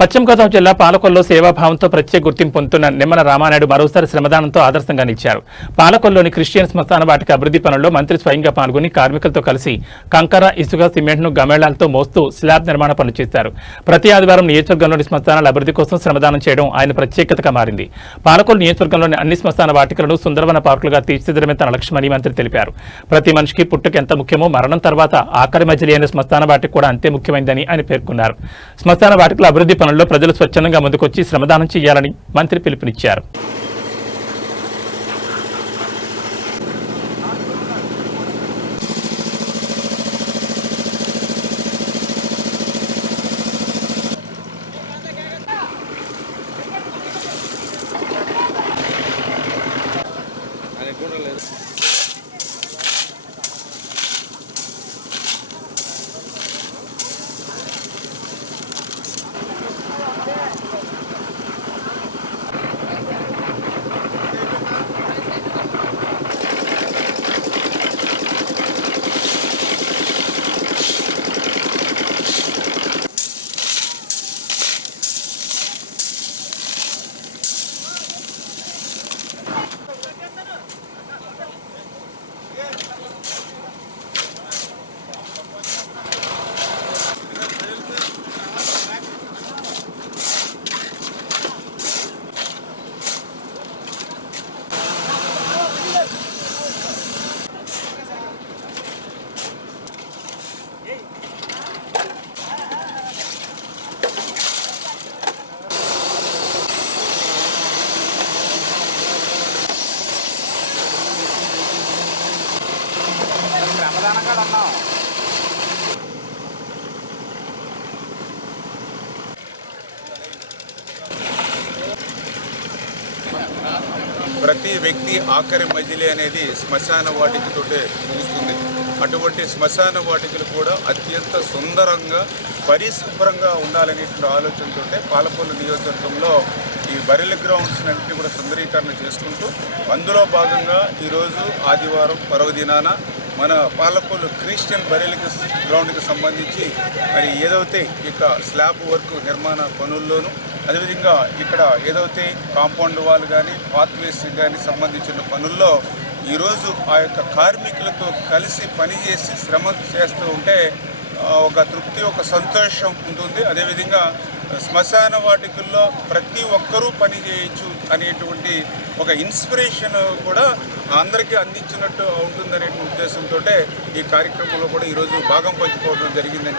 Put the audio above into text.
పశ్చిమ గోదావరి జిల్లా పాలకొల్లో సేవాభావంతో ప్రత్యేక గుర్తింపు పొందుతున్న నిమ్మల రామానాయుడు మరోసారి శ్రమదానంతో ఆదర్శంగా నిలిచారు. పాలకొల్లోని క్రిస్టియన్ శ్మశాన వాటిక అభివృద్ధి పనుల్లో మంత్రి స్వయంగా పాల్గొని కార్మికులతో కలిసి కంకర, ఇసుక, సిమెంట్ను గమేళాలతో మోస్తూ స్లాబ్ నిర్మాణ పనులు చేశారు. ప్రతి ఆదివారం నియోజకవర్గంలోని శ్మశానాల అభివృద్ధి కోసం శ్రమదానం చేయడం ఆయన ప్రత్యేకతగా మారింది. పాలకొల్లు నియోజకవర్గంలోని అన్ని శ్మశాన వాటికలను సుందరవన పార్కులుగా తీర్చిదిద్దడమే తన లక్ష్యమని మంత్రి తెలిపారు. ప్రతి మనిషికి పుట్టుక ఎంత ముఖ్యమో మరణం తర్వాత ఆఖరి మజిలీ అయిన శ్మశాన వాటిక కూడా అంతే ముఖ్యమైందని ఆయన పేర్కొన్నారు. శ్మశాన వాటికల అభివృద్ధి పనుల్లో ప్రజలు స్వచ్ఛందంగా ముందుకొచ్చి శ్రమదానం చేయాలని మంత్రి పిలుపునిచ్చారు. ప్రతి వ్యక్తి ఆఖరి మజిలీ అనేది శ్మశాన వాటికతోటే ముగుస్తుంది. అటువంటి శ్మశాన వాటికలు కూడా అత్యంత సుందరంగా పరిశుభ్రంగా ఉండాలనేటువంటి ఆలోచనతో పాలకొల్లు నియోజకవర్గంలో ఈ బరిల గ్రౌండ్స్ అన్నింటినీ కూడా సుందరీకరణ చేసుకుంటూ అందులో భాగంగా ఈరోజు ఆదివారం పర్వదినాన మన పాలకొల్లు క్రిస్టియన్ బరిల గ్రౌండ్కి సంబంధించి మరి ఏదైతే ఇక స్లాబ్ వర్క్ నిర్మాణ పనుల్లోనూ అదేవిధంగా ఇక్కడ ఏదైతే కాంపౌండ్ వాల్ కానీ పాత్వేస్ కానీ సంబంధించిన పనుల్లో ఈరోజు ఆ యొక్క కార్మికులతో కలిసి పనిచేసి శ్రమ చేస్తూ ఉంటే ఒక తృప్తి, ఒక సంతోషం ఉంటుంది. అదేవిధంగా శ్మశాన వాటికల్లో ప్రతి ఒక్కరూ పని చేయొచ్చు అనేటువంటి ఒక ఇన్స్పిరేషన్ కూడా అందరికీ అందించినట్టు ఉంటుందనే ఉద్దేశంతో ఈ కార్యక్రమంలో కూడా ఈరోజు భాగం పంచుకోవడం జరిగిందని